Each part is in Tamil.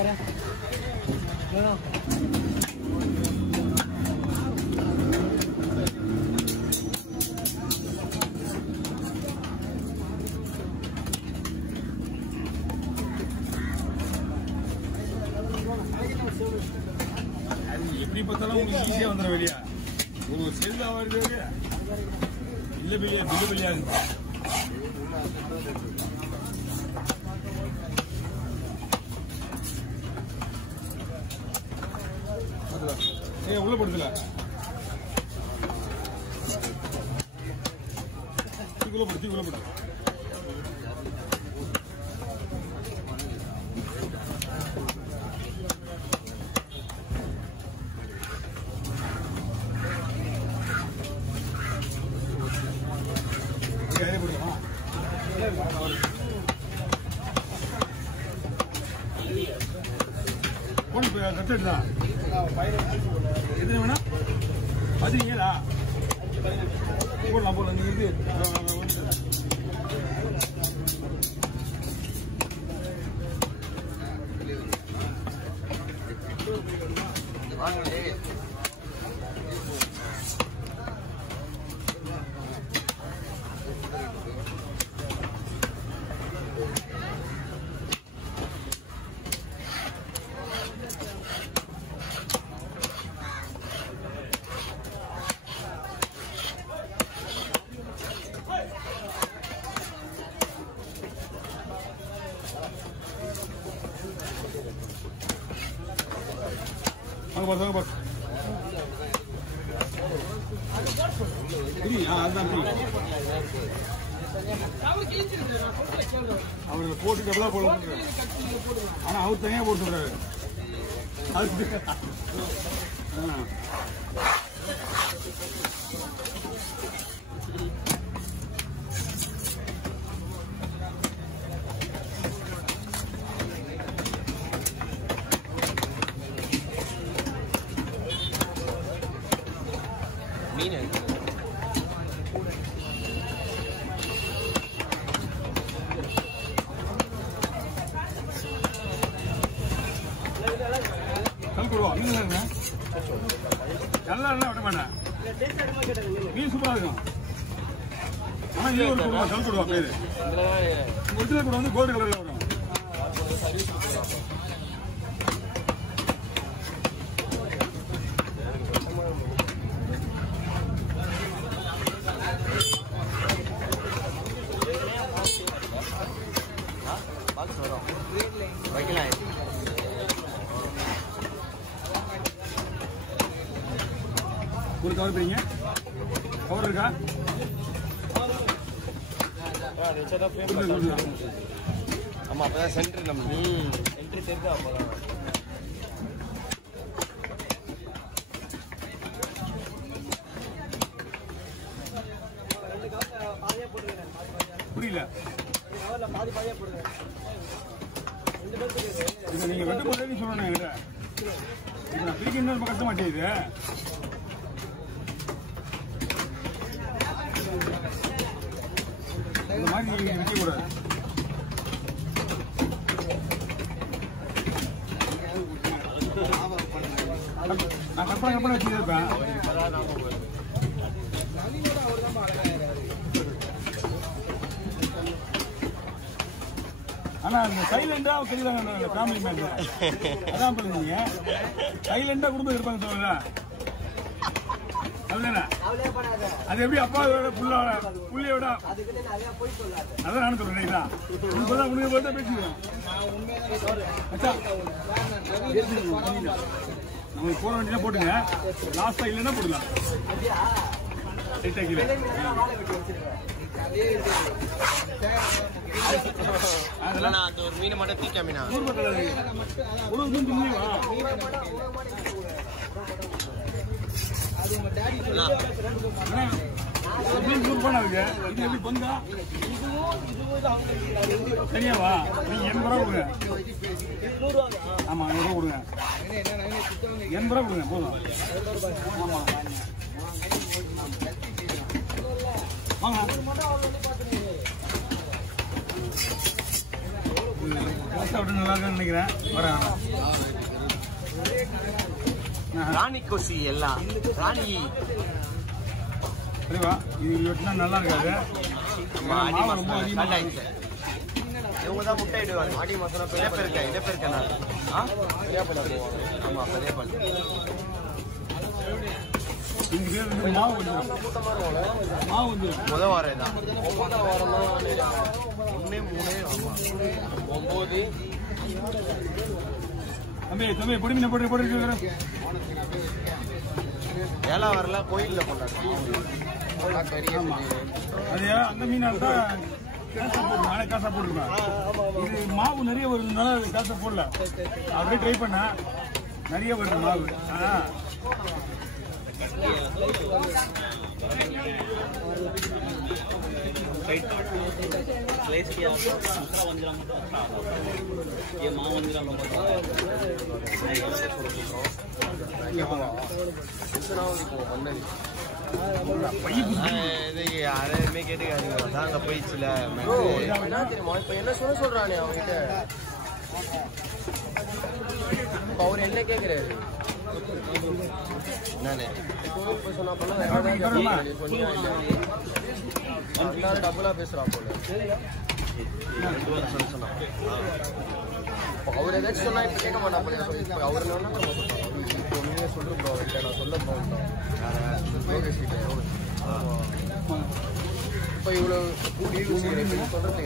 எப்படி பார்த்தாலும் உங்களுக்கு ஈஸியா வந்துடும் வெளியா உங்களுக்கு செல்லா வருது இல்ல பில்லியா பில்லு பில்லியா உள்ள படுத்துல உள்ள படு கட்டுடா எத்தனை வேணா 17 போடலாம் போடலாம் நீங்க இது அதுதான் அவருக்கு போட்டு டபுளா போட ஆனா அவர் தனியா போட்டு சொல்றாரு மீன் சூப்பரா இருக்கும் ஆனா இது ஒரு கல் கொடுவா பேரு ஒரிஜினல் கூட வந்து கோல்டு கலர்ல வரும் ஒரு கவர் பிரிங்க கவர் இருக்கா ஆமா அப்பதான் சென்டர் நம்ம சென்டர் தெரிஞ்சா அப்பதான் புரியல நீங்க வெட்டு போடுறேன்னு சொல்லணும் என்கிட்ட நான் பிரிக்கணும் ரொம்ப கஷ்ட மாட்டேங்குது இந்த மாதிரி நீங்க விற்க கூடாது நான் கற்பனை வச்சுருப்பேன் ஆனா அந்த சைலண்டா தெரியுதாங்க ஃபேமிலி மேன் அதான் பண்ணுவீங்க சைலண்டா குடும்பம் இருப்பாங்க சொல்லுங்க அது எப்படி அப்பாவோட புள்ளியோட அதான் நானும் சொல்றேன் உனக்கு பேசிக்கிறேன் நம்மளுக்கு போட வேண்டியதான் போட்டுங்க லாஸ்டா இல்லைன்னா போடலாம் அதெல்லாம் அந்த ஒரு மீனை மட்டும் தீக்காமீனா ஒரு மீன் தின்னிவா சரியாவா நீங்க 80 ரூபா கொடுங்க ஆமா 100 ரூபா கொடுங்க 80 ரூபா கொடுங்க போதும் ஆமா வாங்க சாப்பிட்டு நல்லா இருக்குன்னு நினைக்கிறேன். வரேன். ராணி கொசி எல்லாம் ராணி சரிவா, இது வெட்டினா நல்லா இருக்காது. மாவு ரொம்ப அதிகமாக இவங்க தான் முட்டை இடுவாங்க. ஆடி மாசம் இடப்பெருக்க நான் ஆமா பெரிய பல் மாவு வந்துடும். மாவு வந்துடும். முதல் வாரம் தான் 1 வாரம் தான் 1 3 ஆமா 9 தம்பி பொடி மீன் போட்டு ஏழா வரல கோயில்ல போட்டாங்க. அது அந்த மீனால் தான் காசா போட்டுருக்கேன். இது மாவு நிறைய வருதுனால அது காசை போடல. அப்படியே ட்ரை பண்ண நிறைய வருது மாவு. யாரையுமே கேட்டுக்காதீங்க. அதாங்க போயிடுச்சுல. என்ன தெரியுமா இப்ப என்ன சொல்றானே அவங்ககிட்ட அவர் என்ன கேக்குறாரு என்னன்னு சொன்னா டபுளா பேசுறான் போல. அவர் ஏதாச்சும் சொன்னா இப்ப கேட்க மாட்டா போல. இப்ப அவர் ஒண்ணுமே சொல்றோம் அவர்கிட்ட நான் சொல்ல போறேன். இப்ப இவ்வளவு சொல்றது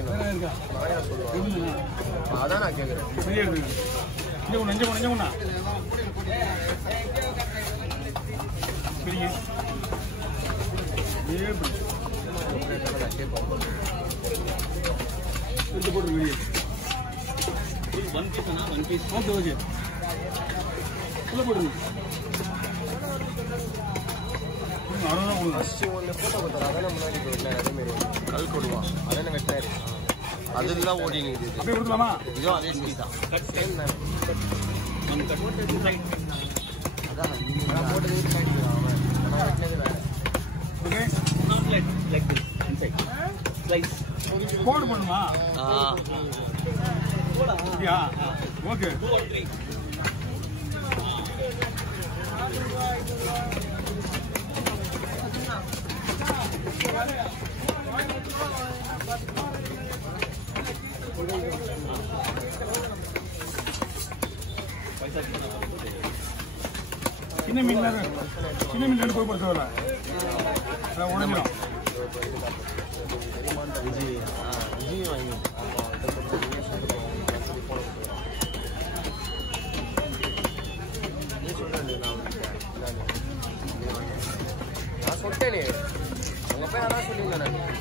நாயா சொல்லுவாங்க. அதான் நான் கேக்குறேன். கல் கொடுவான் அதான வெட்டாரு. அதுதான் ஓடி இதோ அதே ஸ்பீட் தான். போடு பண்ணுமா? ஓகே சின்ன மீன் போய் பொறுத்த வரல உடஞ்சிடும். நான் சொல்லிட்டேனே உங்க பேர் அதான் சொல்லியிருந்தேன் நான்.